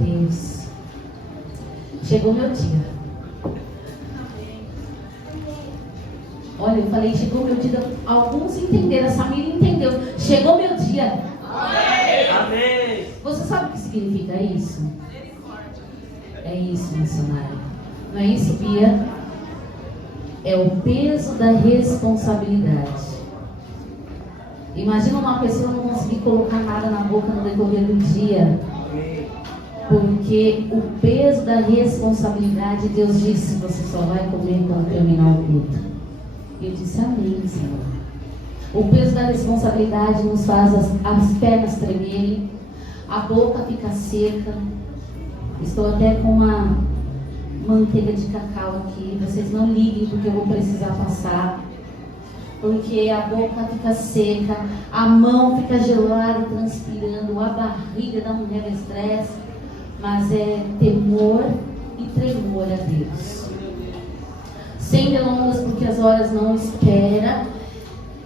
Deus. Chegou meu dia. Olha, eu falei, chegou meu dia. Alguns entenderam, a Samira entendeu. Chegou meu dia. Amém. Você sabe o que significa isso? É isso, missionário. Não é isso, Bia? É o peso da responsabilidade. Imagina uma pessoa não conseguir colocar nada na boca no decorrer do dia. Porque o peso da responsabilidade, Deus disse, você só vai comer quando terminar o culto. E eu disse, amém, Senhor. O peso da responsabilidade nos faz as pernas tremerem, a boca fica seca. Estou até com uma manteiga de cacau aqui. Vocês não liguem porque eu vou precisar passar. Porque a boca fica seca, a mão fica gelada, transpirando, a barriga da mulher é estresse. Mas é temor e tremor a Deus. Sem delongas, porque as horas não esperam.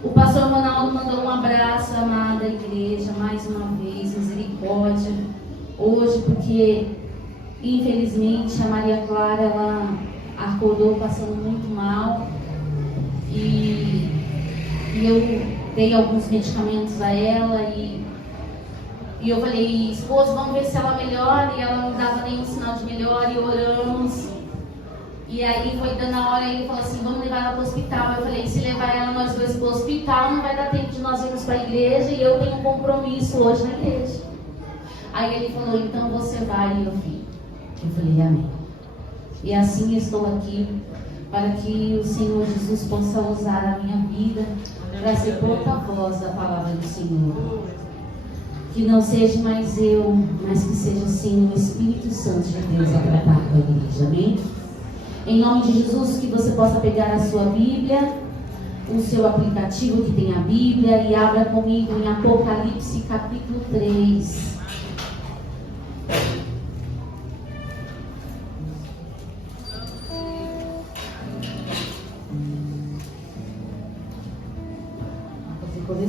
O pastor Ronaldo mandou um abraço, amada igreja, mais uma vez, misericórdia. Hoje, porque infelizmente a Maria Clara, ela acordou passando muito mal. E eu dei alguns medicamentos a ela e eu falei, esposo, vamos ver se ela melhora. E ela não dava nenhum sinal de melhora e oramos. E aí foi dando a hora e ele falou assim, vamos levar ela para o hospital. Eu falei, se levar ela nós dois para o hospital, não vai dar tempo de nós irmos para a igreja e eu tenho um compromisso hoje na igreja. Aí ele falou, então você vai, meu filho. Eu falei, amém. E assim estou aqui para que o Senhor Jesus possa usar a minha vida para ser porta-voz da palavra do Senhor. Que não seja mais eu, mas que seja sim o Espírito Santo de Deus a tratar com a igreja, amém? Em nome de Jesus, que você possa pegar a sua Bíblia, o seu aplicativo que tem a Bíblia e abra comigo em Apocalipse capítulo 3.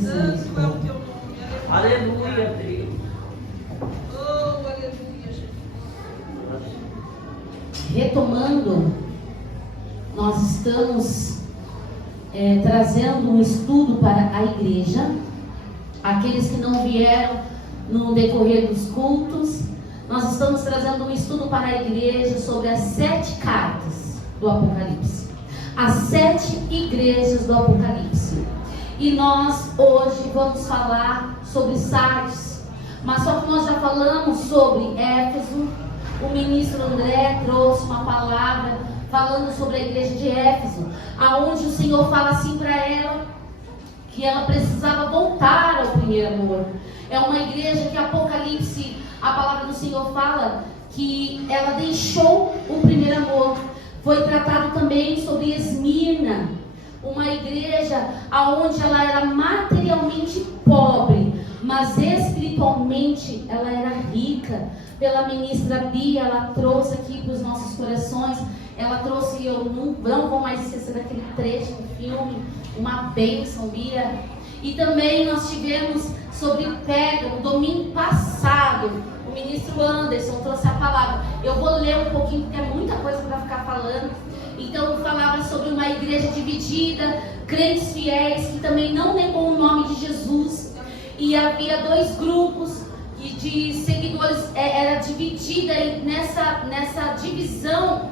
Santo é o teu nome. Aleluia, Deus. Oh, aleluia, Jesus. Retomando, nós estamos trazendo um estudo para a igreja. Aqueles que não vieram no decorrer dos cultos, nós estamos trazendo um estudo para a igreja sobre as 7 cartas do Apocalipse. As 7 igrejas do Apocalipse. E nós hoje vamos falar sobre Sardes. Mas só que nós já falamos sobre Éfeso. O ministro André trouxe uma palavra falando sobre a igreja de Éfeso, aonde o Senhor fala assim para ela, que ela precisava voltar ao primeiro amor. É uma igreja que Apocalipse, a palavra do Senhor fala que ela deixou o primeiro amor. Foi tratado também sobre Esmirna, uma igreja aonde ela era materialmente pobre, mas espiritualmente ela era rica. Pela ministra Bia, ela trouxe aqui para os nossos corações, ela trouxe, eu não vou mais esquecer daquele trecho do filme, uma bênção, Bia. E também nós tivemos sobre Pega, no domingo passado, o ministro Anderson trouxe a palavra. Eu vou ler um pouquinho, porque é muita coisa para ficar falando. Então falava sobre uma igreja dividida, crentes fiéis, que também não negou o nome de Jesus. E havia 2 grupos de seguidores, era dividida, e nessa divisão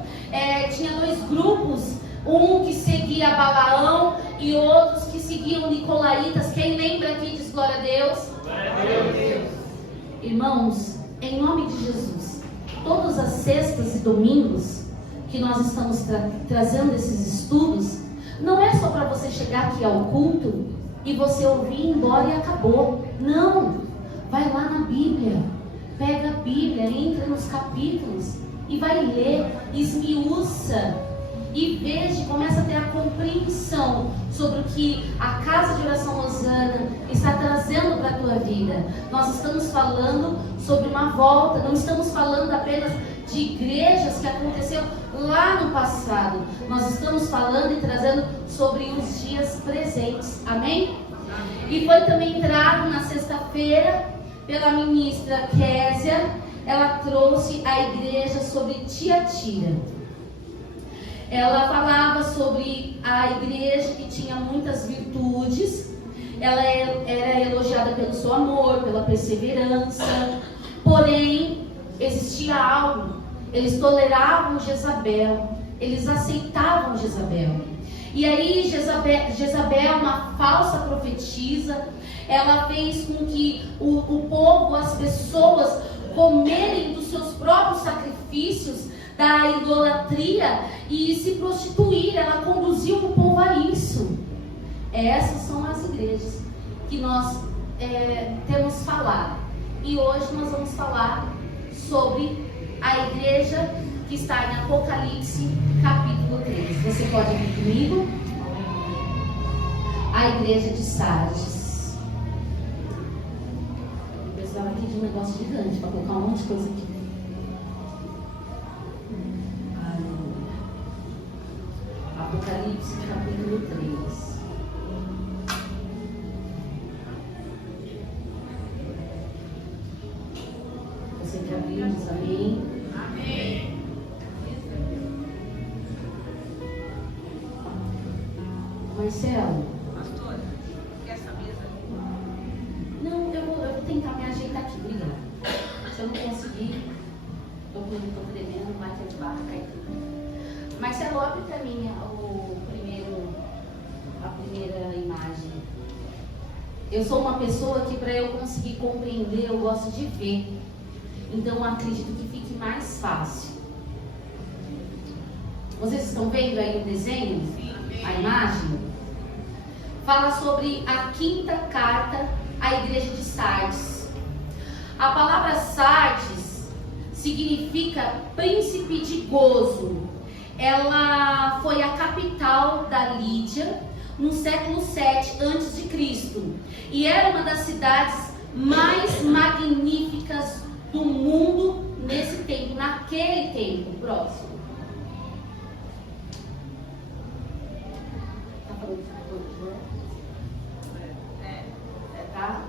tinha 2 grupos, um que seguia Balaão e outros que seguiam Nicolaitas. Quem lembra aqui diz glória a Deus? Glória a Deus. Irmãos, em nome de Jesus, todas as sextas e domingos que nós estamos trazendo esses estudos, não é só para você chegar aqui ao culto e você ouvir, ir embora e acabou. Não, vai lá na Bíblia, pega a Bíblia, entra nos capítulos e vai ler, esmiuça e veja, começa a ter a compreensão sobre o que a Casa de Oração Osana está trazendo para a tua vida. Nós estamos falando sobre uma volta, não estamos falando apenas de igrejas que aconteceu lá no passado. Nós estamos falando e trazendo sobre os dias presentes. Amém? E foi também entrado na sexta-feira pela ministra Késia ela trouxe a igreja sobre Tiatira. Ela falava sobre a igreja que tinha muitas virtudes. Ela era elogiada pelo seu amor, pela perseverança. Porém, existia algo. Eles toleravam Jezabel. Eles aceitavam Jezabel. E aí Jezabel, uma falsa profetisa, ela fez com que o povo, as pessoas, comerem dos seus próprios sacrifícios, da idolatria e se prostituir. Ela conduziu o povo a isso. Essas são as igrejas que nós temos falado. E hoje nós vamos falar sobre a igreja que está em Apocalipse capítulo 3. Você pode vir comigo? A igreja de Sardes. Eu precisava aqui de um negócio gigante para colocar um monte de coisa aqui. Apocalipse capítulo 3. Você que abriu, diz amém. Amém. Marcelo. Pastora, quer essa mesa? Não, eu vou tentar me ajeitar aqui, obrigada. Se eu não conseguir, eu estou tremendo, vai ter de barra, cair tudo. Marcelo, abre para mim a primeira imagem. Eu sou uma pessoa que, para eu conseguir compreender, eu gosto de ver. Então, eu acredito que fique mais fácil. Vocês estão vendo aí o desenho? Sim. A imagem? Fala sobre a quinta carta à igreja de Sardes. A palavra Sardes significa príncipe de gozo. Ela foi a capital da Lídia no século 7 a.C. e era uma das cidades mais magníficas do mundo nesse tempo, naquele tempo. Próximo. Tá falando tá?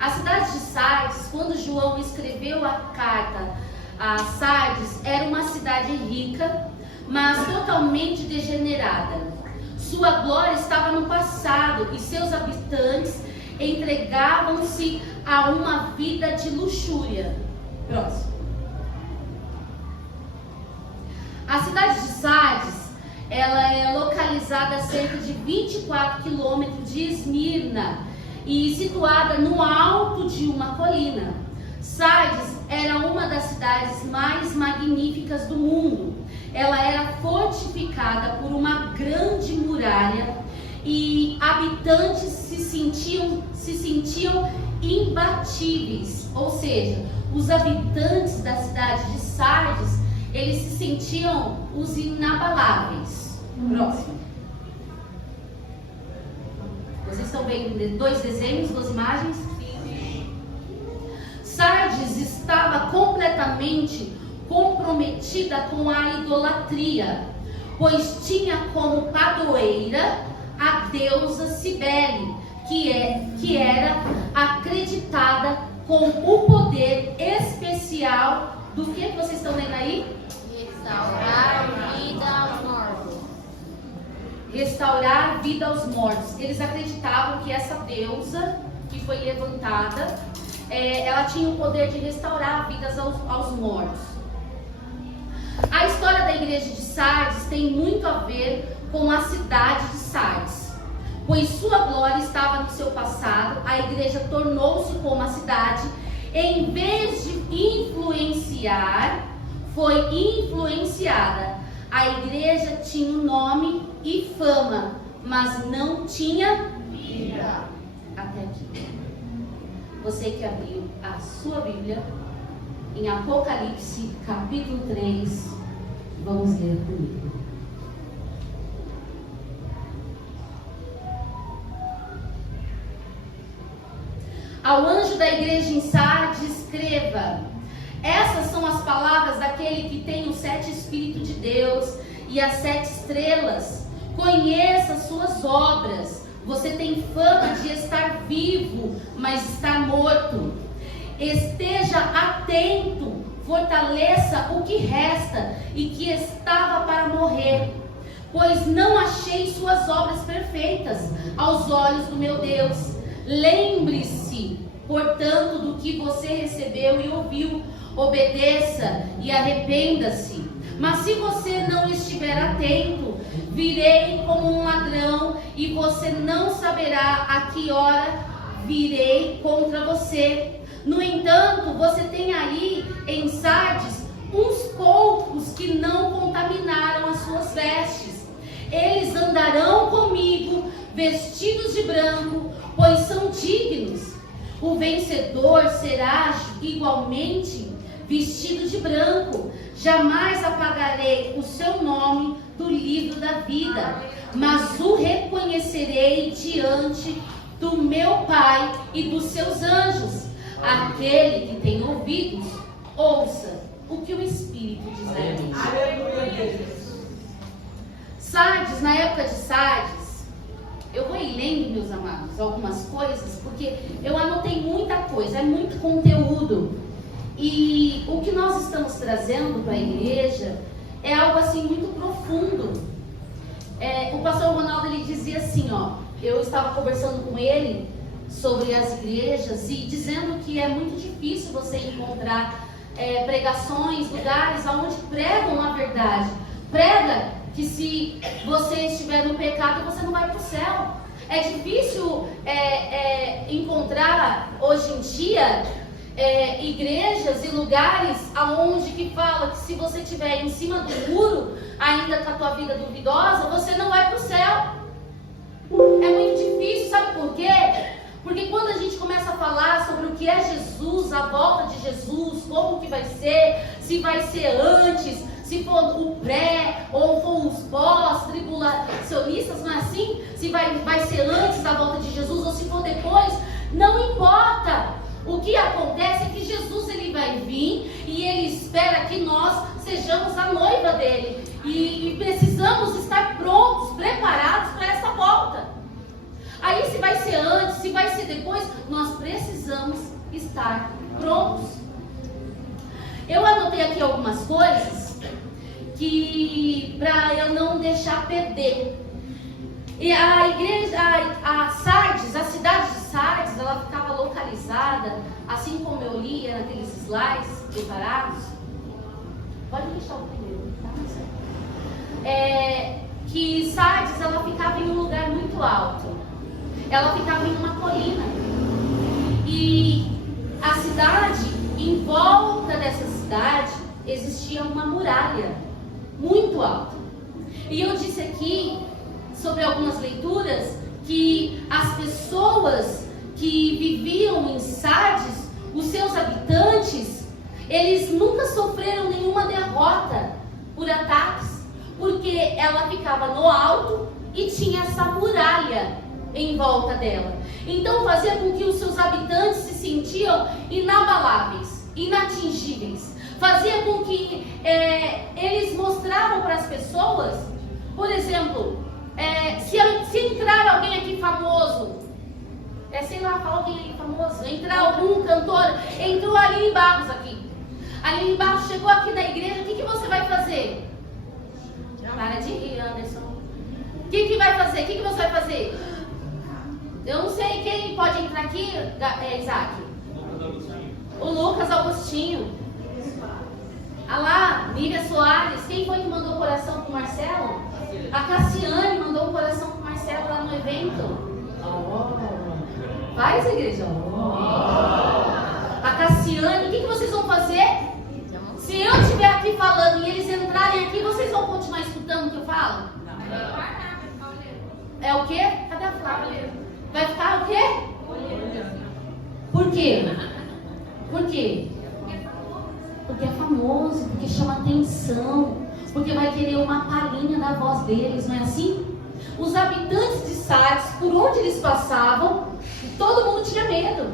A cidade de Sardes, quando João escreveu a carta a Sardes, era uma cidade rica, mas totalmente degenerada. Sua glória estava no passado e seus habitantes entregavam-se a uma vida de luxúria. Próximo. A cidade de Sardes, ela é localizada a cerca de 24 quilômetros de Esmirna e situada no alto de uma colina. Sardes era uma das cidades mais magníficas do mundo. Ela era fortificada por uma grande muralha e habitantes se sentiam imbatíveis. Ou seja, os habitantes da cidade de Sardes, eles se sentiam os inabaláveis. Próximo. Vocês estão vendo dois desenhos, duas imagens? Sim. Sardes estava completamente comprometida com a idolatria, pois tinha como padroeira a deusa Cibele, que era acreditada com o poder especial do que vocês estão lendo aí? Restaurar vida aos mortos. Restaurar vida aos mortos. Eles acreditavam que essa deusa que foi levantada, ela tinha o poder de restaurar vidas aos mortos. A história da igreja de Sardes tem muito a ver com a cidade de Sardes, pois sua glória estava no seu passado. A igreja tornou-se como a cidade. Em vez de influenciar, foi influenciada. A igreja tinha um nome e fama, mas não tinha vida. Até aqui. Você que abriu a sua Bíblia em Apocalipse capítulo 3, vamos ler comigo. Ao anjo da igreja em Sardes, escreva: essas são as palavras daquele que tem os 7 Espíritos de Deus e as 7 estrelas. Conheça suas obras. Você tem fama de estar vivo, mas está morto. esteja atento, fortaleça o que resta e que estava para morrer, pois não achei suas obras perfeitas aos olhos do meu Deus. Lembre-se, portanto, do que você recebeu e ouviu, obedeça e arrependa-se. Mas se você não estiver atento, virei como um ladrão e você não saberá a que hora virei contra você. No entanto, você tem aí em Sardes uns poucos que não contaminaram as suas vestes. Eles andarão comigo vestidos de branco, pois são dignos. O vencedor será igualmente vestido de branco. Jamais apagarei o seu nome do livro da vida, mas o reconhecerei diante do meu Pai e dos seus anjos. Aquele que tem ouvidos, ouça o que o Espírito diz à igreja. Sardes, na época de Sardes, eu vou ir lendo, meus amados, algumas coisas, porque eu anotei muita coisa, é muito conteúdo. E o que nós estamos trazendo para a igreja é algo assim muito profundo. O pastor Ronaldo, ele dizia assim, eu estava conversando com ele sobre as igrejas e dizendo que é muito difícil você encontrar pregações, lugares onde pregam a verdade. Prega que se você estiver no pecado, você não vai para o céu. É difícil encontrar hoje em dia igrejas e lugares aonde que fala que se você estiver em cima do muro, ainda com a tua vida duvidosa, você não vai para o céu. É muito difícil, sabe por quê? Porque quando a gente começa a falar sobre o que é Jesus, a volta de Jesus, como que vai ser, se vai ser antes, se for o pré ou for os pós-tribulacionistas, não é assim? Se vai ser antes da volta de Jesus ou se for depois, não importa. O que acontece é que Jesus, ele vai vir e ele espera que nós sejamos a noiva dele. E precisamos estar prontos, preparados para essa volta. Aí se vai ser antes, se vai ser depois, nós precisamos estar prontos. Eu anotei aqui algumas coisas que para eu não deixar perder. E a igreja, a Sardes, a cidade de Sardes, ela ficava localizada, assim como eu lia naqueles slides preparados. Pode deixar o primeiro, tá? Que Sardes, ela ficava em um lugar muito alto. Ela ficava em uma colina. E a cidade, em volta dessa cidade, existia uma muralha muito alta. E eu disse aqui, sobre algumas leituras, que as pessoas que viviam em Sardes, os seus habitantes, eles nunca sofreram nenhuma derrota por ataques, porque ela ficava no alto e tinha essa muralha em volta dela. Então fazia com que os seus habitantes se sentiam inabaláveis, inatingíveis. Fazia com que eles mostravam para as pessoas, por exemplo, se entrar alguém aqui famoso, sei lá, fala alguém aí famoso, entrar algum cantor, entrou ali em Barros aqui. Ali em Barros, chegou aqui na igreja, o que você vai fazer? Para de rir, Anderson. O que vai fazer? O que você vai fazer? Eu não sei quem pode entrar aqui, Isaac. O Lucas Augustinho. Ah lá, Lívia Soares. Quem foi que mandou coração pro Marcelo? A Cassiane mandou um coração pro Marcelo lá no evento. Faz, igreja. A Cassiane. O que vocês vão fazer? Se eu estiver aqui falando e eles entrarem aqui, vocês vão continuar escutando o que eu falo? É o quê? Cadê a Flávia? Vai ficar o quê? Por quê? Por quê? Porque é famoso, porque chama atenção, porque vai querer uma palhinha da voz deles, não é assim? Os habitantes de Sardes, por onde eles passavam, todo mundo tinha medo,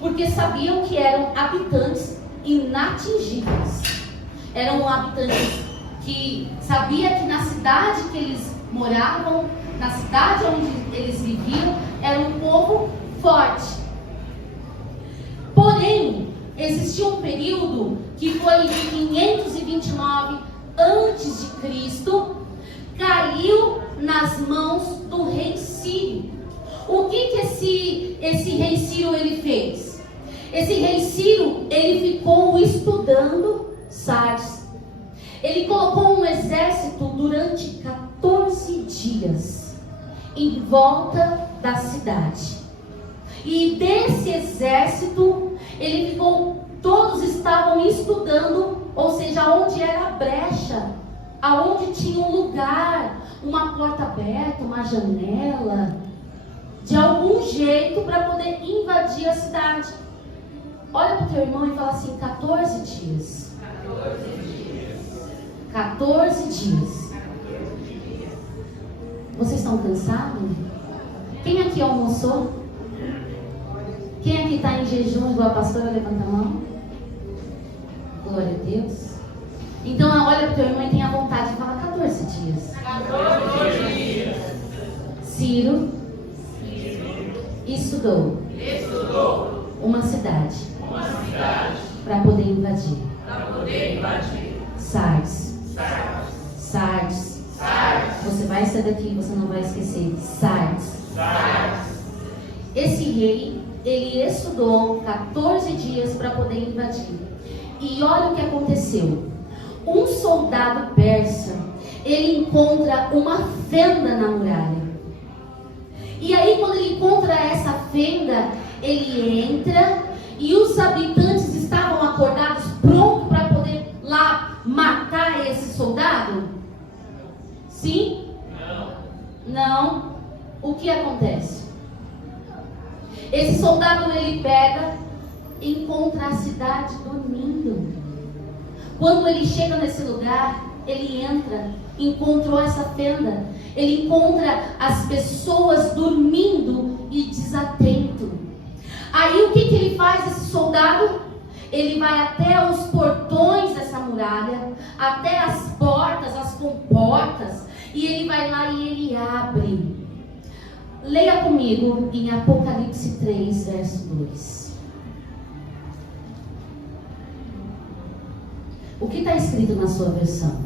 porque sabiam que eram habitantes inatingíveis. Eram habitantes que sabia que na cidade que eles moravam, na cidade onde eles viviam, era um povo forte. Porém, existia um período que foi de 529 antes de Cristo, caiu nas mãos do rei Ciro. O que esse rei Ciro ele fez? Esse rei Ciro, ele ficou estudando Sardes. Ele colocou um exército durante 14 dias em volta da cidade. E desse exército, ele ficou, todos estavam estudando, ou seja, onde era a brecha, aonde tinha um lugar, uma porta aberta, uma janela, de algum jeito para poder invadir a cidade. Olha para o teu irmão e fala assim: 14 dias. 14 dias. Vocês estão cansados? Quem aqui almoçou? Quem aqui está em jejum igual a pastora? Levanta a mão. Glória a Deus. Então olha para o teu irmão e tenha vontade de falar 14 dias. 14 dias. Ciro estudou uma cidade para poder invadir. Sardes. Você vai sair daqui, você não vai esquecer. Sardes. Esse rei, ele estudou 14 dias para poder invadir. E olha o que aconteceu. Um soldado persa, ele encontra uma fenda na muralha. E aí, quando ele encontra essa fenda, ele entra e os habitantes estavam acordados, prontos para poder lá matar esse soldado? Sim? Não. O que acontece? Esse soldado, ele pega e encontra a cidade dormindo. Quando ele chega nesse lugar, ele entra, encontrou essa fenda, ele encontra as pessoas dormindo e desatento. Aí o que ele faz, esse soldado? Ele vai até os portões dessa muralha, até as portas, as comportas, e ele vai lá e ele abre. Leia comigo em Apocalipse 3, verso 2. O que está escrito na sua versão?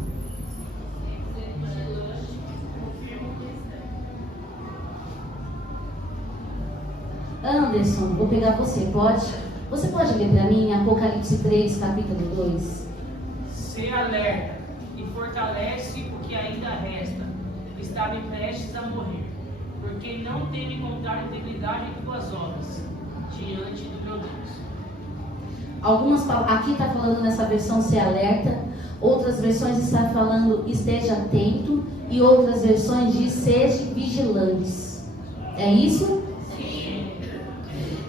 Anderson, vou pegar você, pode? Você pode ler para mim Apocalipse 3, capítulo 2? Se alerta e fortalece o que ainda resta, que estava prestes a morrer, porque não teme encontrar integridade em tuas obras, diante do meu Deus. Aqui está falando nessa versão se alerta, outras versões está falando esteja atento, e outras versões diz seja vigilantes. É isso? Sim.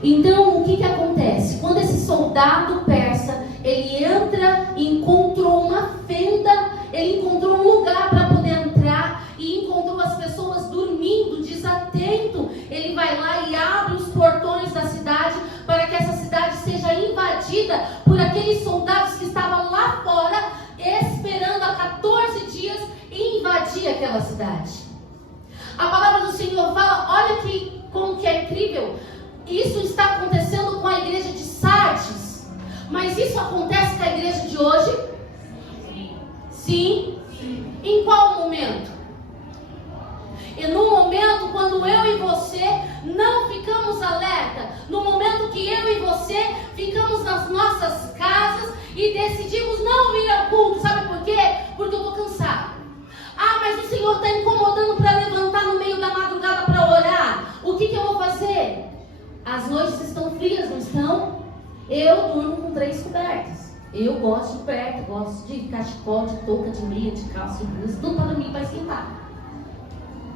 Então o que acontece? Quando esse soldado persa, ele entra e encontrou uma fenda, ele encontrou um lugar para poder entrar e encontrou as pessoas dormindo, desatento. Ele vai lá e abre os portões da cidade para que essa cidade seja invadida por aqueles soldados que estavam lá fora esperando há 14 dias invadir aquela cidade. A palavra do Senhor fala, olha como que é incrível. Isso está acontecendo com a igreja de Sardes, mas isso acontece com a igreja de hoje? Sim. Em qual momento? E no momento quando eu e você não ficamos alerta, no momento que eu e você ficamos nas nossas casas e decidimos não vir ao culto, sabe por quê? Porque eu estou cansado. Ah, mas o Senhor está incomodando para levantar no meio da madrugada para orar. O que eu vou fazer? As noites estão frias, não estão? Eu durmo com 3 cobertas. Eu gosto de coberta, gosto de cachecol, de touca, de meia, de calça, de blusa, tudo para dormir, para esquentar.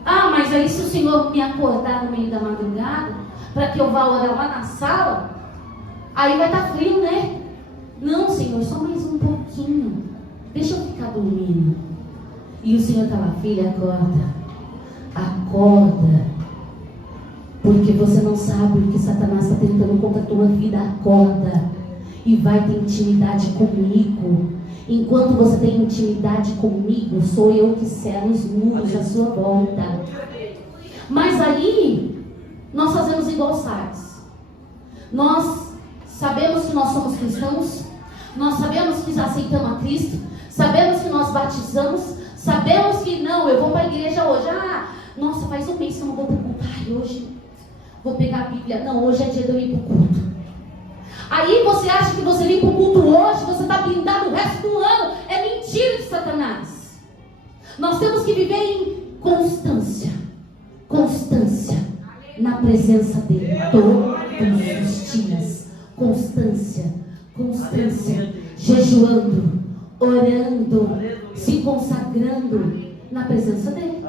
Ah, mas aí se o Senhor me acordar no meio da madrugada, para que eu vá orar lá na sala, aí vai estar frio, né? Não, Senhor, só mais um pouquinho. Deixa eu ficar dormindo. E o Senhor está lá, filha, acorda. Acorda. Porque você não sabe o que Satanás está tentando contra a tua vida. Acorda. E vai ter intimidade comigo. Enquanto você tem intimidade comigo, sou eu que selo os muros à sua volta. Mas aí, nós fazemos igual Sardes. Nós sabemos que nós somos cristãos, nós sabemos que aceitamos a Cristo, sabemos que nós batizamos, sabemos que não, eu vou para a igreja hoje. Nossa, faz um mês que eu não vou para o culto. Hoje vou pegar a Bíblia. Não, hoje é dia de eu ir para o culto. Aí você acha que você vem para o culto hoje, você está blindado o resto do ano. É mentira de Satanás. Nós temos que viver em constância. Constância na presença dele todos os dias. Constância. Jejuando, orando, se consagrando na presença dele.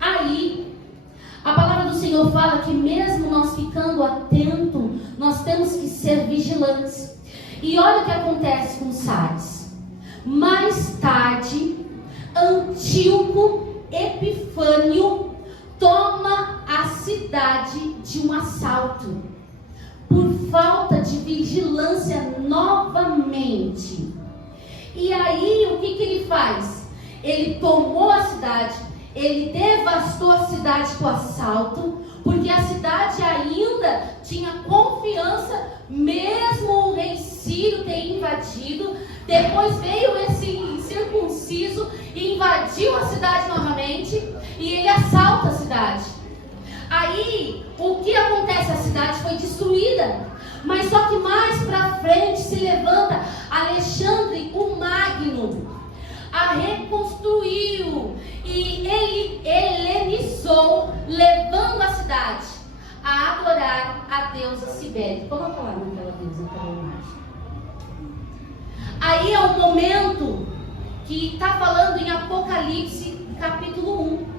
Aí a palavra do Senhor fala que mesmo nós ficando atentos, nós temos que ser vigilantes. E olha o que acontece com Sardes. Mais tarde, Antíoco Epifânio toma a cidade de um assalto, por falta de vigilância novamente. E aí o que ele faz? Ele tomou a cidade, ele devastou a cidade com assalto, porque a cidade ainda tinha confiança, mesmo o rei Ciro ter invadido. Depois veio esse incircunciso e invadiu a cidade novamente, e ele assalta a cidade. Aí, o que acontece? A cidade foi destruída, mas só que mais para frente se levanta Alexandre o Magno, a reconstruiu e ele helenizou, levando a cidade a adorar a deusa Cibele. Coloca lá naquela deusa, naquela imagem. Aí é o momento que está falando em Apocalipse capítulo 1.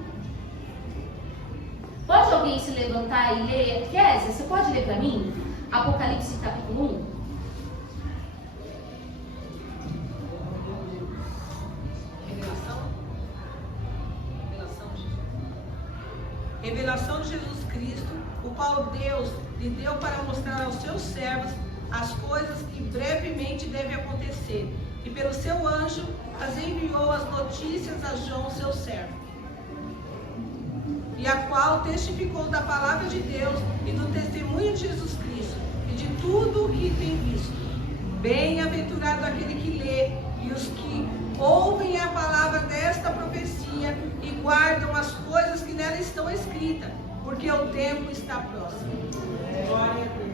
Pode alguém se levantar e ler? Kézia, você pode ler para mim? Apocalipse capítulo 1. Revelação de Jesus Cristo, o qual Deus lhe deu para mostrar aos seus servos as coisas que brevemente devem acontecer. E pelo seu anjo as enviou as notícias a João, seu servo, e a qual testificou da palavra de Deus e do testemunho de Jesus Cristo e de tudo o que tem visto. Bem-aventurado aquele que lê e os que ouvem a palavra desta profecia e guardam as coisas que nela estão escritas, porque o tempo está próximo. Glória a Deus.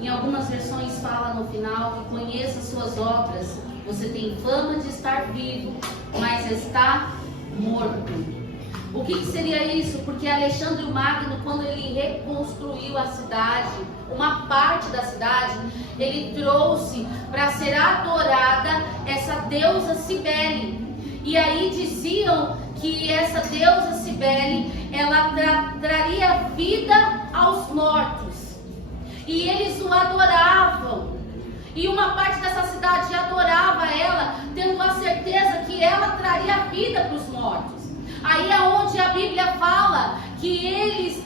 Em algumas versões fala no final que conheça suas obras. Você tem fama de estar vivo, mas está morto. O que seria isso? Porque Alexandre o Magno, quando ele reconstruiu a cidade, uma parte da cidade, ele trouxe para ser adorada essa deusa Cibele. E aí diziam que essa deusa Cibele, ela traria vida aos mortos. E eles o adoravam. E uma parte dessa cidade adorava ela, tendo a certeza que ela traria vida para os mortos. Aí é onde a Bíblia fala que eles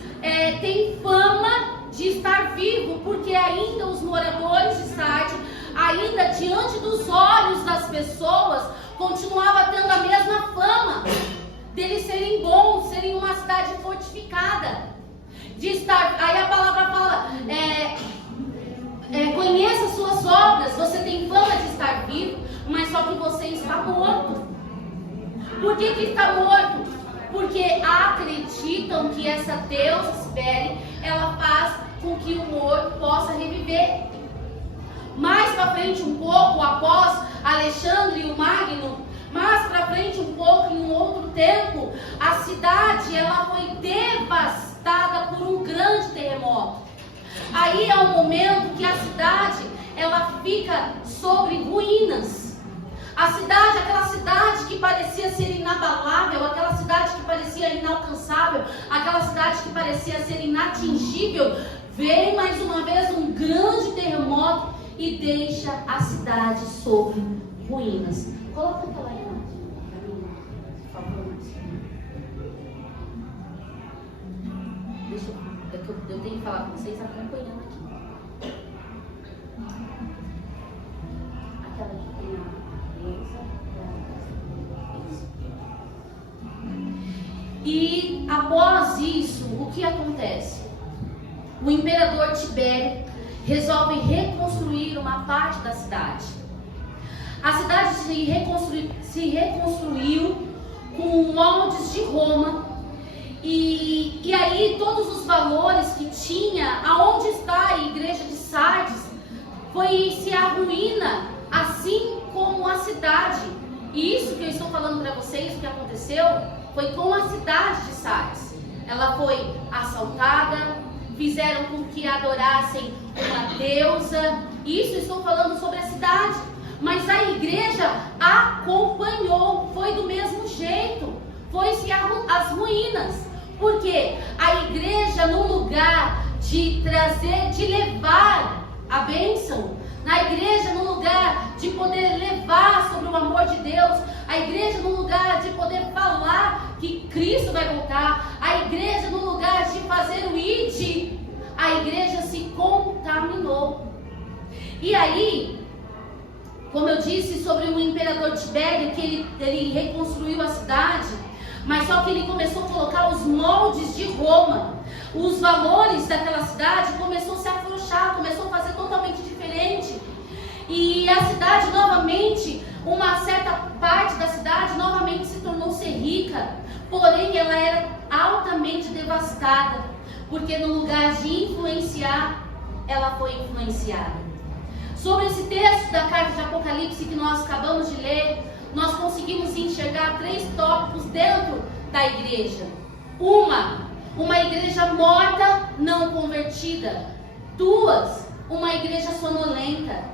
têm fama de estar vivo, porque ainda os moradores de Sardes, ainda diante dos olhos das pessoas, continuava tendo a mesma fama deles serem bons, serem uma cidade fortificada, de estar. Aí a palavra fala, conheça suas obras, você tem fama de estar vivo, mas só que você está morto. Por que está morto? Porque acreditam que essa deusa Cibele, ela faz com que o morto possa reviver. Mais para frente um pouco, após Alexandre o Magno, mais para frente um pouco, em um outro tempo, a cidade ela foi devastada por um grande terremoto. Aí é o momento que a cidade ela fica sobre ruínas. A cidade, aquela cidade que parecia ser inabalável, aquela cidade que parecia inalcançável, aquela cidade que parecia ser inatingível, vem mais uma vez um grande terremoto e deixa a cidade sobre ruínas. Coloca aquela imagem para mim, por favor. Eu tenho que falar com vocês acompanhando aqui. Aquela que tem a e após isso, o que acontece? O imperador Tibério resolvem reconstruir uma parte da cidade. A cidade se reconstruiu com moldes de Roma. E aí todos os valores que tinha, aonde está a igreja de Sardes, foi-se a ruína, assim como a cidade. E isso que eu estou falando para vocês, o que aconteceu, foi com a cidade de Sardes. Ela foi assaltada, fizeram com que adorassem uma deusa. Isso eu estou falando sobre a cidade. Mas a igreja acompanhou, foi do mesmo jeito. Foi-se as ruínas. Porque a igreja, no lugar de trazer, de levar a bênção, na igreja, no lugar de poder levar sobre o amor de Deus, a igreja, no lugar de poder falar que Cristo vai voltar, a igreja, no lugar de fazer o id, a igreja se contaminou. E aí, como eu disse sobre o imperador Tibério, que ele reconstruiu a cidade, mas só que ele começou a colocar os moldes de Roma. Os valores daquela cidade começou a se afrouxar, começou a fazer totalmente diferente. E a cidade novamente, uma certa parte da cidade novamente se tornou-se rica. Porém, ela era altamente devastada, porque no lugar de influenciar, ela foi influenciada. Sobre esse texto da carta de Apocalipse que nós acabamos de ler, nós conseguimos enxergar 3 tópicos dentro da igreja. Uma igreja morta, não convertida. 2, uma igreja sonolenta.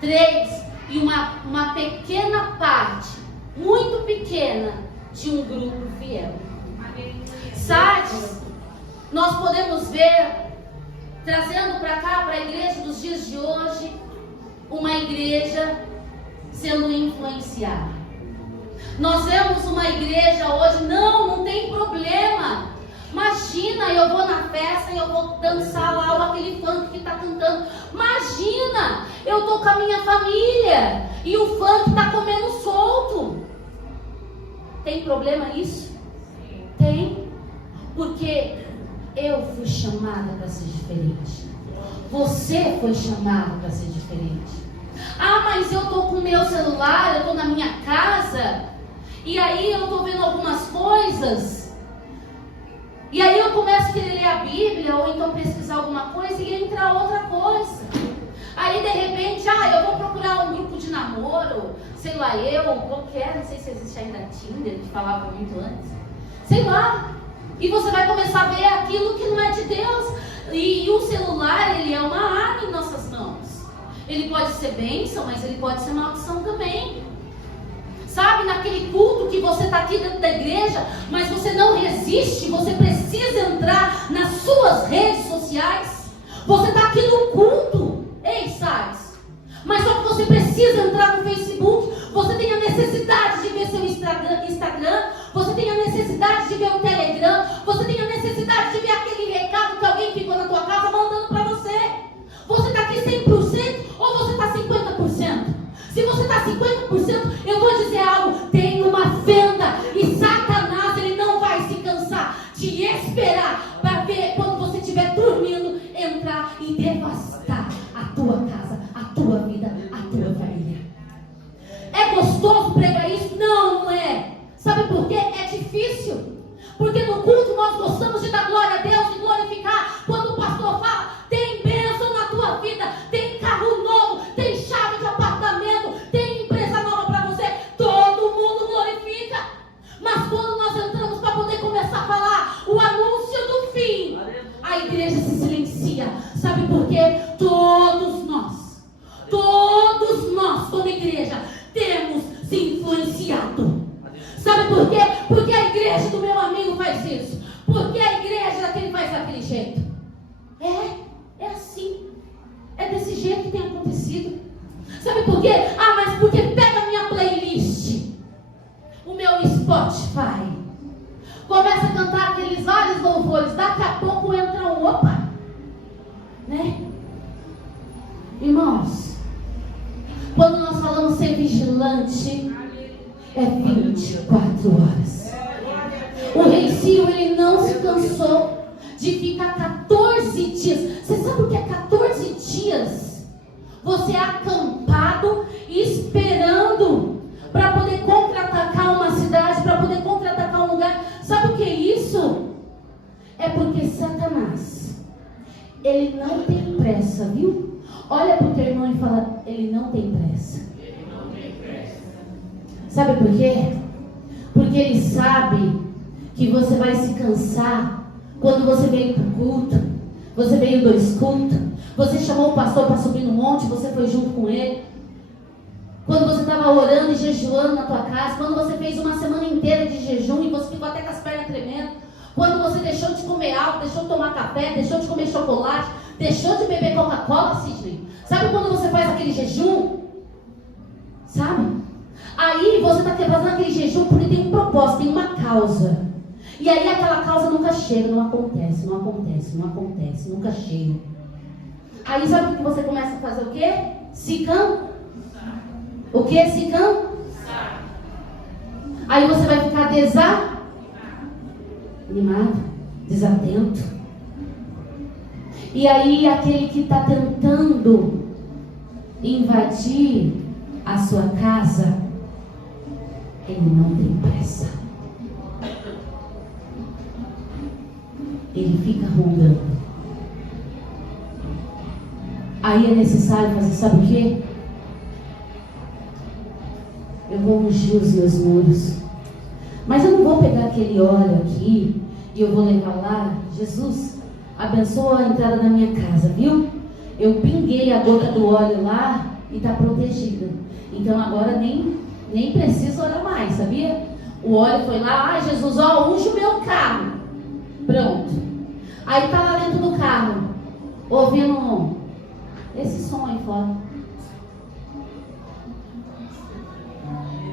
3, e uma pequena parte, muito pequena, de um grupo fiel. Sardes, nós podemos ver, trazendo para cá, para a igreja dos dias de hoje, uma igreja sendo influenciada. Nós vemos uma igreja hoje, não tem problema. Imagina, eu vou na festa e eu vou dançar lá aquele funk que está cantando. Imagina, eu estou com a minha família e o funk está comendo solto. Tem problema isso? Tem. Porque eu fui chamada para ser diferente. Você foi chamado para ser diferente. Ah, mas eu estou com o meu celular, eu estou na minha casa, e aí eu estou vendo algumas coisas, e aí eu começo a querer ler a Bíblia, ou então pesquisar alguma coisa, e entra outra coisa. Aí de repente, eu vou procurar um grupo de namoro, sei lá, qualquer, não sei se existe ainda Tinder, que falava muito antes, sei lá, e você vai começar a ver aquilo que não é de Deus. E o celular, ele é uma arma em nossas mãos. Ele pode ser bênção, mas ele pode ser maldição também. Sabe, naquele culto que você está aqui dentro da igreja, mas você não resiste, você precisa entrar nas suas redes sociais. Você está aqui no culto, ei, Sardes, mas só que você precisa entrar no Facebook. Você tem a necessidade de ver seu Instagram, você tem a necessidade de ver o Telegram, você tem a necessidade de ver aquele recado que alguém ficou na tua casa mandando para você. Você está aqui 100% ou você está 50%? Se você está 50%, eu vou dizer algo, tem uma fenda, e Satanás, ele não vai se cansar de esperar para ver quando você estiver dormindo, entrar e devastar a tua casa, a tua vida, a tua família. É gostoso pregar isso? Não, não é. Sabe por quê? É difícil. Porque no culto nós gostamos de dar glória a Deus e glorificar. Quando o pastor fala, tem bênção na tua vida, tem carro novo, tem chave de apartamento, tem empresa nova para você, todo mundo glorifica. Mas quando nós entramos para poder começar a falar o anúncio do fim, a igreja se silencia. Sabe por quê? Todos nós como igreja temos se influenciado. Sabe por quê? Porque a igreja do meu amigo faz isso. Porque a igreja daquele faz daquele jeito. É assim. É desse jeito que tem acontecido. Sabe por quê? Mas porque pega a minha playlist, o meu Spotify, começa a cantar aqueles vários louvores. Daqui a pouco entra um opa, né? Irmãos, quando nós falamos ser vigilante, é 24 horas. O rei Ciro, ele não se cansou de ficar 14 dias. Você sabe o que é 14 dias você é acampado, esperando para poder contra-atacar uma cidade, para poder contra-atacar um lugar. Sabe o que é isso? É porque Satanás, ele não tem pressa, viu? Olha para o teu irmão e fala, ele não tem pressa. Ele não tem pressa. Sabe por quê? Porque ele sabe que você vai se cansar quando você veio para o culto, você veio 2 cultos, você chamou o pastor para subir no monte, você foi junto com ele. Quando você estava orando e jejuando na tua casa, quando você fez uma semana inteira de jejum e você ficou até com as pernas tremendo, quando você deixou de comer álcool, deixou de tomar café, deixou de comer chocolate, deixou de beber Coca-Cola, Sidney. Sabe quando você faz aquele jejum? Sabe? Aí você está fazendo aquele jejum porque tem um propósito, tem uma causa. E aí aquela causa nunca chega, não acontece, nunca chega. Aí sabe o que você começa a fazer o quê? Se cansar. O que? Se cansar. Aí você vai ficar desanimado, desatento. E aí aquele que está tentando invadir a sua casa, ele não tem pressa. Ele fica rondando. Aí é necessário fazer, sabe o quê? Eu vou ungir os meus muros. Mas eu não vou pegar aquele óleo aqui e eu vou levar lá. Jesus, abençoa a entrada da minha casa, viu? Eu pinguei a gota do óleo lá e está protegida. Então agora nem preciso orar mais, sabia? O óleo foi lá, Jesus, unge o meu carro. Pronto. Aí tá lá dentro do carro, ouvindo esse som aí fora.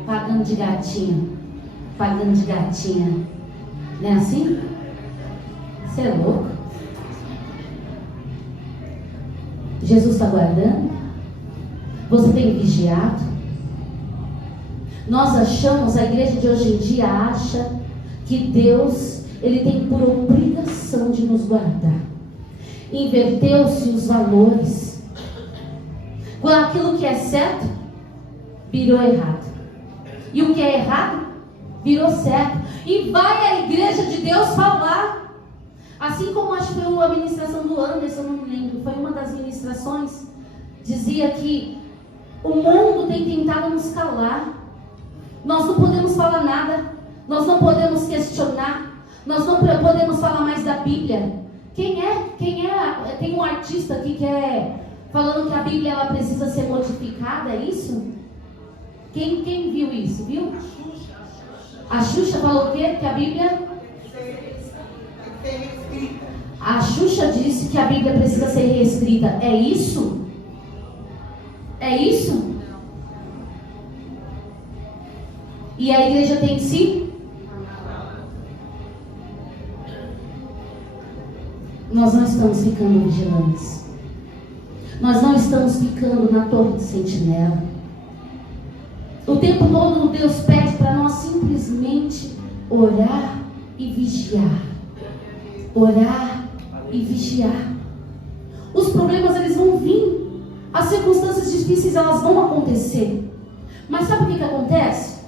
Pagando de gatinha. Não é assim? Você é louco? Jesus está guardando? Você tem vigiado? Nós achamos, a igreja de hoje em dia acha que Deus, ele tem por obrigação de nos guardar. Inverteu-se os valores. Quando aquilo que é certo virou errado, e o que é errado virou certo. E vai a igreja de Deus falar, assim como acho que foi a ministração do Anderson, não me lembro, foi uma das ministrações, dizia que o mundo tem tentado nos calar. Nós não podemos falar nada, nós não podemos questionar, nós não podemos falar mais da Bíblia. Quem é? Tem um artista aqui que é falando que a Bíblia ela precisa ser modificada, é isso? Quem viu isso, viu? A Xuxa falou o quê? Que a Bíblia... A Xuxa disse que a Bíblia precisa ser reescrita. É isso? É isso? E a igreja tem que se... Nós não estamos ficando vigilantes. Nós não estamos ficando na torre de sentinela. O tempo todo Deus pede para nós simplesmente orar e vigiar. Orar e vigiar. Os problemas eles vão vir. As circunstâncias difíceis elas vão acontecer. Mas sabe o que acontece?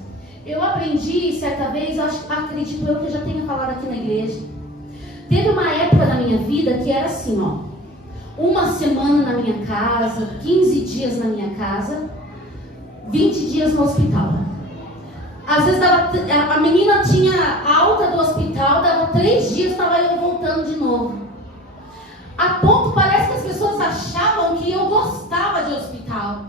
Eu aprendi certa vez, acredito eu que eu já tenha falado aqui na igreja. Teve uma época da minha vida que era assim, ó. Uma semana na minha casa, 15 dias na minha casa, 20 dias no hospital. Às vezes a menina tinha alta do hospital, dava 3 dias, estava eu voltando de novo. A ponto, parece que as pessoas achavam que eu gostava de hospital.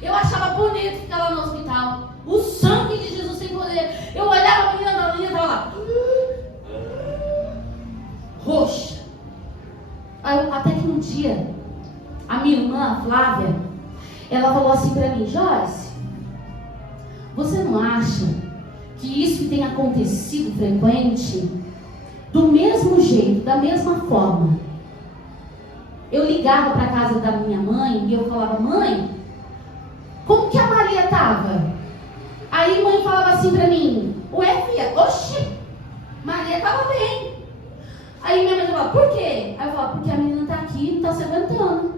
Eu achava bonito ficar lá no hospital. O sangue de Jesus tem poder. Eu olhava a menina estava lá. Roxa. Até que um dia, a minha irmã, a Flávia, ela falou assim para mim: Joyce, você não acha que isso que tem acontecido frequente, do mesmo jeito, da mesma forma? Eu ligava para a casa da minha mãe e eu falava: mãe, como que a Maria estava? Aí a mãe falava assim para mim: ué, filha, oxi, Maria estava bem. Aí minha mãe falava: por quê? Aí eu falava: porque a menina está aqui e não está se aguentando.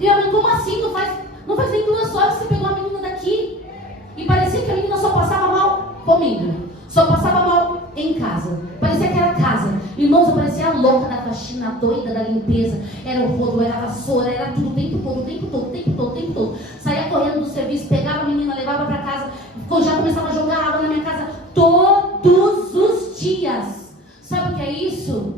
E eu falei, como assim? Não faz nem 2 horas que você pegou a menina daqui. E parecia que a menina só passava mal comigo. Só passava mal em casa. Parecia que era casa. Irmãos, eu parecia a louca da faxina, a doida da limpeza. Era o rodo, era a vassoura, era tudo o tempo todo. Saía correndo do serviço, pegava a menina, levava para casa. Já começava a jogar água na minha casa todos os dias. Sabe o que é isso?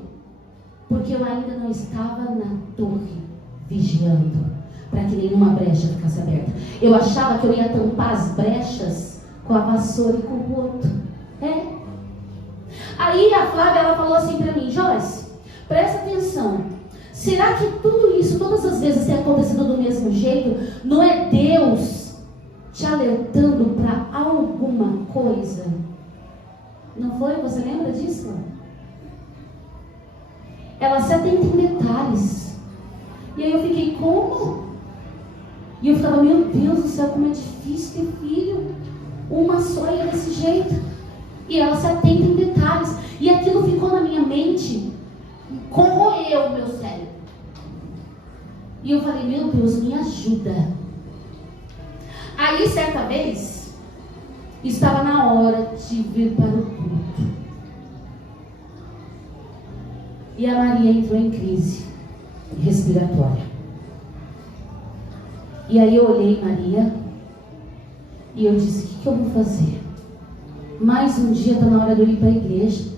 Porque eu ainda não estava na torre vigiando para que nenhuma brecha ficasse aberta. Eu achava que eu ia tampar as brechas com a vassoura e com o rodo. Aí a Flávia, ela falou assim para mim, Joyce, presta atenção. Será que tudo isso, todas as vezes tem acontecido do mesmo jeito? Não é Deus te alertando para alguma coisa? Não foi? Você lembra disso? Ela se atenta em detalhes. E aí eu fiquei, como? E eu ficava, meu Deus do céu, como é difícil ter filho. Uma só e é desse jeito. E ela se atenta em detalhes. E aquilo ficou na minha mente, corroeu o meu cérebro. E eu falei, meu Deus, me ajuda. Aí, certa vez, estava na hora de vir para o culto. E a Maria entrou em crise respiratória. E aí eu olhei Maria e eu disse, o que eu vou fazer? Mais um dia está na hora de eu ir para a igreja.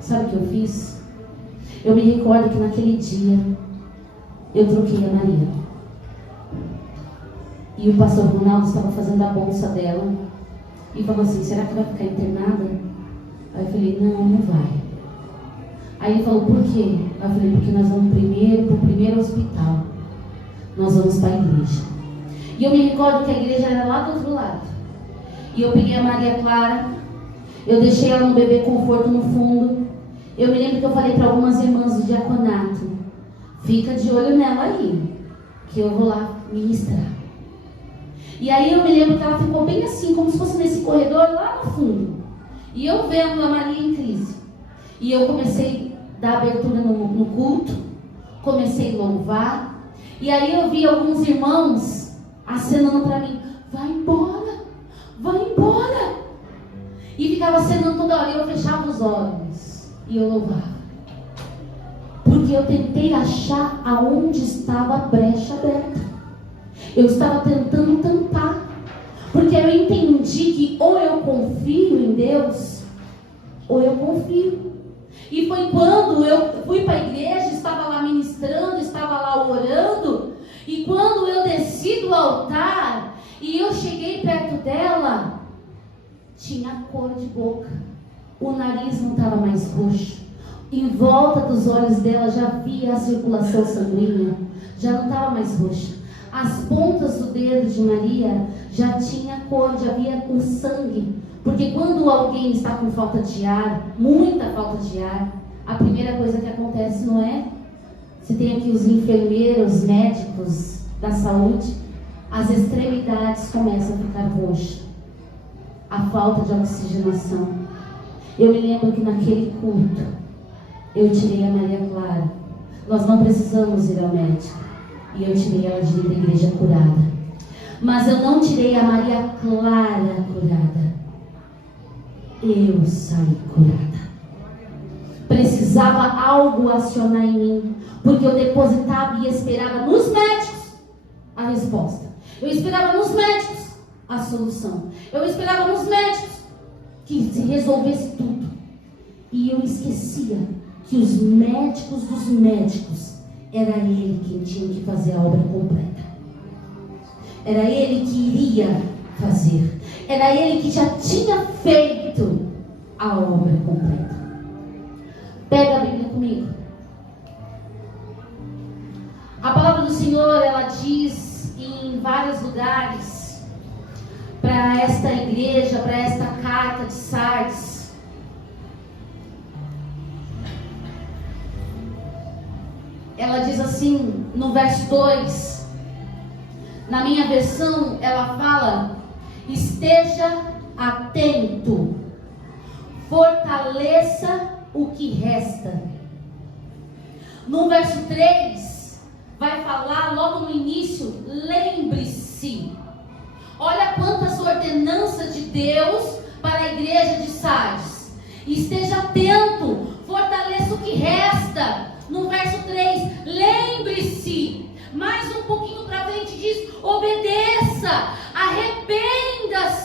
Sabe o que eu fiz? Eu me recordo que naquele dia eu troquei a Maria. E o pastor Ronaldo estava fazendo a bolsa dela e falou assim, será que vai ficar internada? Aí eu falei, não vai. Aí ele falou, por quê? Aí eu falei, porque nós vamos primeiro para o primeiro hospital. Nós vamos para a igreja. E eu me recordo que a igreja era lá do outro lado. E eu peguei a Maria Clara, eu deixei ela no bebê conforto no fundo. Eu me lembro que eu falei para algumas irmãs do diaconato, fica de olho nela aí, que eu vou lá ministrar. E aí eu me lembro que ela ficou bem assim, como se fosse nesse corredor lá no fundo. E eu vendo a Maria em crise. E eu comecei a dar abertura no culto, comecei a louvar. E aí eu vi alguns irmãos acenando para mim, vai embora, vai embora. E ficava acenando toda hora, e eu fechava os olhos e eu louvava. Porque eu tentei achar aonde estava a brecha aberta. Eu estava tentando tampar. Porque eu entendi que ou eu confio em Deus, ou eu confio. E foi quando eu fui para a igreja, estava lá ministrando, estava lá orando. E quando eu desci do altar e eu cheguei perto dela, tinha cor de boca. O nariz não estava mais roxo. Em volta dos olhos dela já via a circulação sanguínea. Já não estava mais roxa. As pontas do dedo de Maria já tinha cor, já havia com sangue. Porque quando alguém está com falta de ar, muita falta de ar, a primeira coisa que acontece, não é? Você tem aqui os enfermeiros, médicos da saúde, as extremidades começam a ficar roxas. A falta de oxigenação. Eu me lembro que naquele culto, eu tirei a Maria Clara. Nós não precisamos ir ao médico. E eu tirei ela de dentro da igreja curada. Mas eu não tirei a Maria Clara curada. Eu saí curada. Precisava algo acionar em mim. Porque eu depositava e esperava nos médicos a resposta. Eu esperava nos médicos a solução. Eu esperava nos médicos que se resolvesse tudo. E eu esquecia que os médicos dos médicos era ele quem tinha que fazer a obra completa. Era ele que iria fazer. Era ele que já tinha feito a obra completa. Pega a Bíblia comigo. A palavra do Senhor, ela diz em vários lugares para esta igreja, para esta carta de Sardes. Ela diz assim, no verso 2, na minha versão, ela fala, esteja atento, fortaleça o que resta. No verso 3, vai falar logo no início, lembre-se. Olha quantas ordenanças de Deus para a igreja de Sardes. Esteja atento, fortaleça o que resta. No verso 3, lembre-se. Mais um pouquinho para frente diz, obedeça, arrependa-se.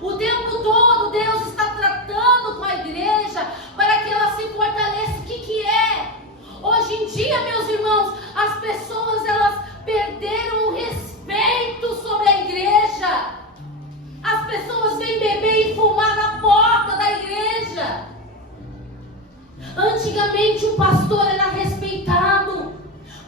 O tempo todo Deus está tratando com a igreja para que ela se fortaleça. O que é? Hoje em dia, meus irmãos, as pessoas elas perderam o respeito sobre a igreja. As pessoas vêm beber e fumar na porta da igreja. Antigamente o pastor era respeitado.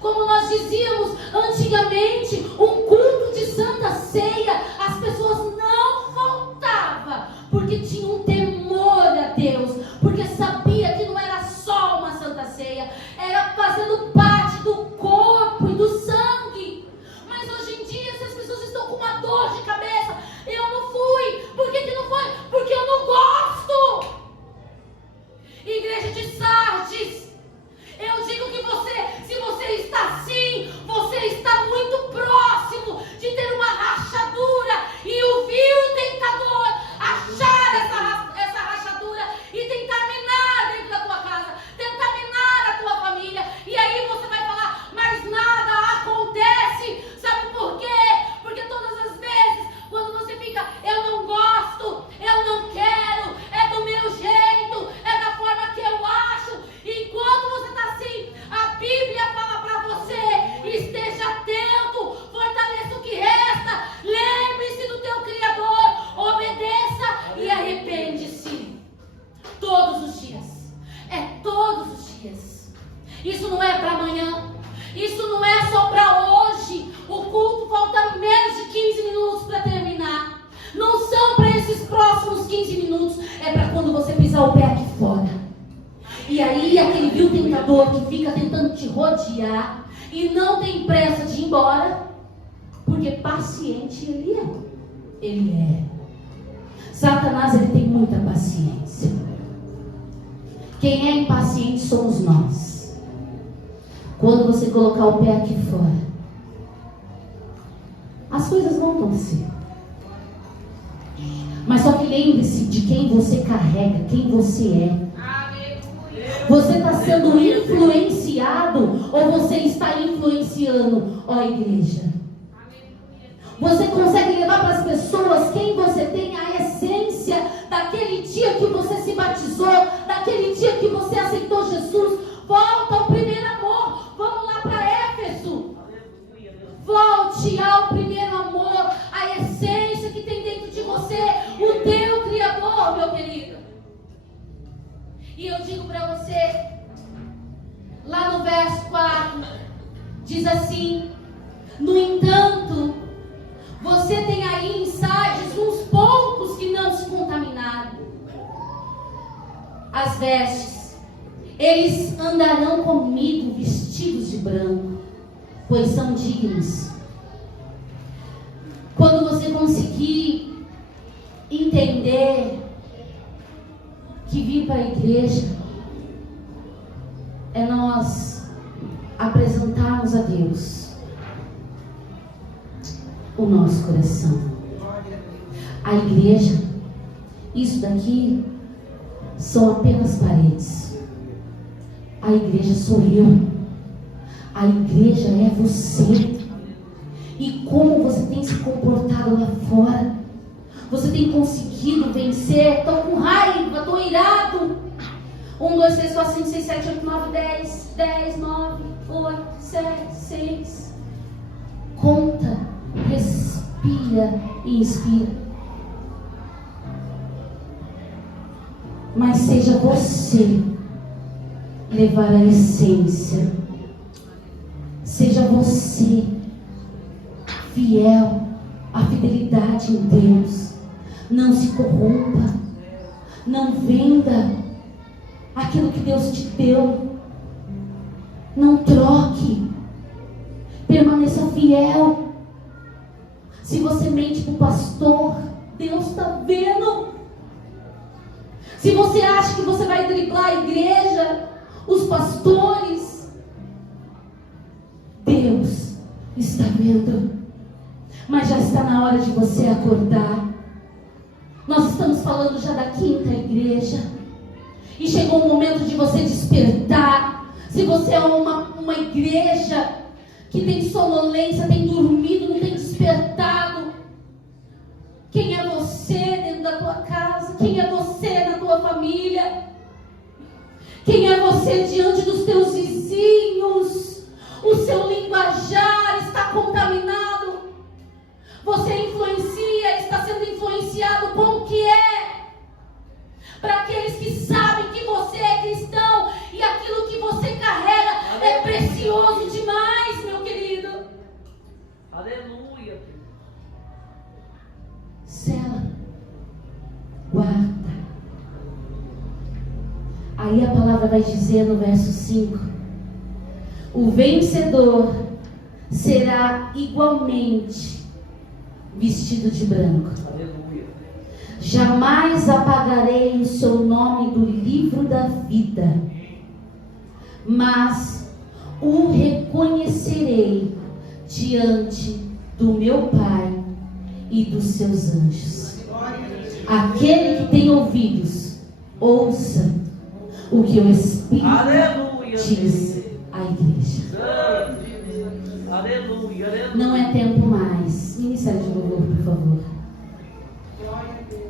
Como nós dizíamos, antigamente um culto de Santa Ceia, as pessoas não faltavam, porque tinham um temor a Deus, porque sabia que não era só uma Santa Ceia, era fazendo parte do corpo e do sangue. Mas hoje em dia, se as pessoas estão com uma dor de cabeça, eu não fui. Por que não foi? Porque eu não gosto. Igreja de Sardes, eu digo que se você está assim, você está muito próximo de ter uma rachadura e o vil tentador achar essa rachadura e tentar minar dentro da tua casa, tentar minar a tua família. E aí você vai falar, mas nada acontece. Sabe por quê? Porque todas as vezes, quando você fica, eu não gosto, eu não quero, é do meu jeito, é da forma que eu acho. Enquanto você está assim, a Bíblia fala para você, esteja atento, fortaleça o que resta, lembre-se do teu Criador, obedeça e arrepende-se. Todos os dias. É todos os dias. Isso não é para amanhã. Isso não é só para hoje. O culto falta menos de 15 minutos para terminar. Não são para esses próximos 15 minutos. É para quando você pisar o pé aqui fora. E aí aquele vil tentador que fica tentando te rodear e não tem pressa de ir embora, porque paciente ele é. Ele é. Satanás, ele tem muita paciência. Quem é impaciente somos nós. Quando você colocar o pé aqui fora, as coisas vão acontecer. Mas só que lembre-se de quem você carrega, quem você é. Você está sendo influenciado ou você está influenciando, ó igreja? Você consegue levar para as pessoas quem você tem, a essência daquele dia que você se batizou, daquele dia que você aceitou Jesus. Volta ao primeiro amor. Vamos lá para Éfeso. Volte ao primeiro amor, a essência que tem dentro de você, o teu Criador, meu querido. E eu digo para você, lá no verso 4, diz assim: no entanto, você tem aí em Sardes uns poucos que não se contaminaram. As vestes, eles andarão comigo vestidos de branco, pois são dignos. Quando você conseguir entender que vir para a igreja é nós apresentarmos a Deus o nosso coração. A igreja, isso daqui são apenas paredes. A igreja sou eu. A igreja é você. E como você tem se comportado lá fora? Você tem conseguido vencer? Estou com raiva, estou irado. 1, 2, 3, 4, 5, 6, 7, 8, 9, 10, 10, 9, 8, 7, 6. Conta, respira e inspira. Mas seja você levar a essência. Seja você fiel, a fidelidade em Deus. Não se corrompa. Não venda aquilo que Deus te deu. Não troque. Permaneça fiel. Se você mente para o pastor, Deus está vendo. Se você acha que você vai driblar a igreja, os pastores, Deus está vendo. Mas já está na hora de você acordar. Nós estamos falando já da 5ª igreja. E chegou o momento de você despertar. Se você é uma igreja que tem sonolência, tem dormido, não tem despertado. Quem é você dentro da tua casa? Quem é você na tua família? Quem é você diante dos teus vizinhos? O seu linguajar está contaminado. Você influencia, está sendo influenciado com o que é? Para aqueles que sabem que você é cristão e aquilo que você carrega é precioso demais, meu querido. Aleluia. Sela, guarda. Aí a palavra vai dizer no verso 5: o vencedor será igualmente vestido de branco. Aleluia. Jamais apagarei o seu nome do livro da vida, mas o reconhecerei diante do meu Pai e dos seus anjos. Aquele que tem ouvidos, ouça o que o Espírito diz à igreja. Aleluia, aleluia. Não é tempo mais. Ministério de louvor, por favor.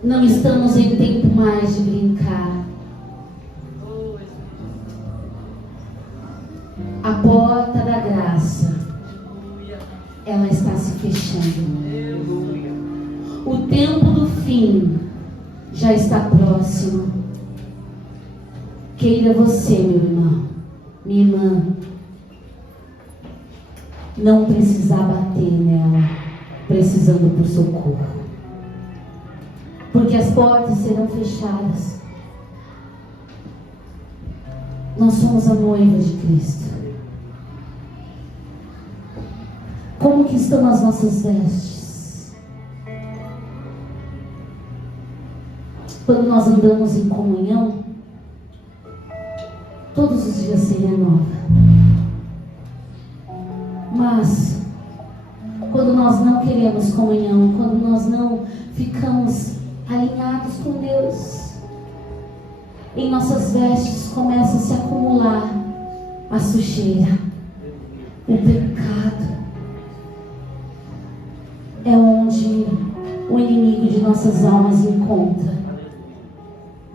Não estamos em tempo mais de brincar. A porta da graça, ela está se fechando. O tempo do fim já está próximo. Queira você, meu irmão, minha irmã, não precisar bater nela, precisando por socorro. Porque as portas serão fechadas. Nós somos a noiva de Cristo. Como que estão as nossas vestes? Quando nós andamos em comunhão, todos os dias se renova. Mas quando nós não queremos comunhão, quando nós não ficamos alinhados com Deus, em nossas vestes começa a se acumular a sujeira, o pecado. É onde o inimigo de nossas almas encontra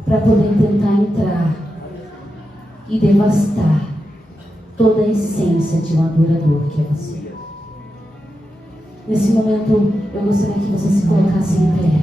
para poder tentar entrar e devastar toda a essência de um adorador que é você. Nesse momento, eu gostaria que você se colocasse em pé.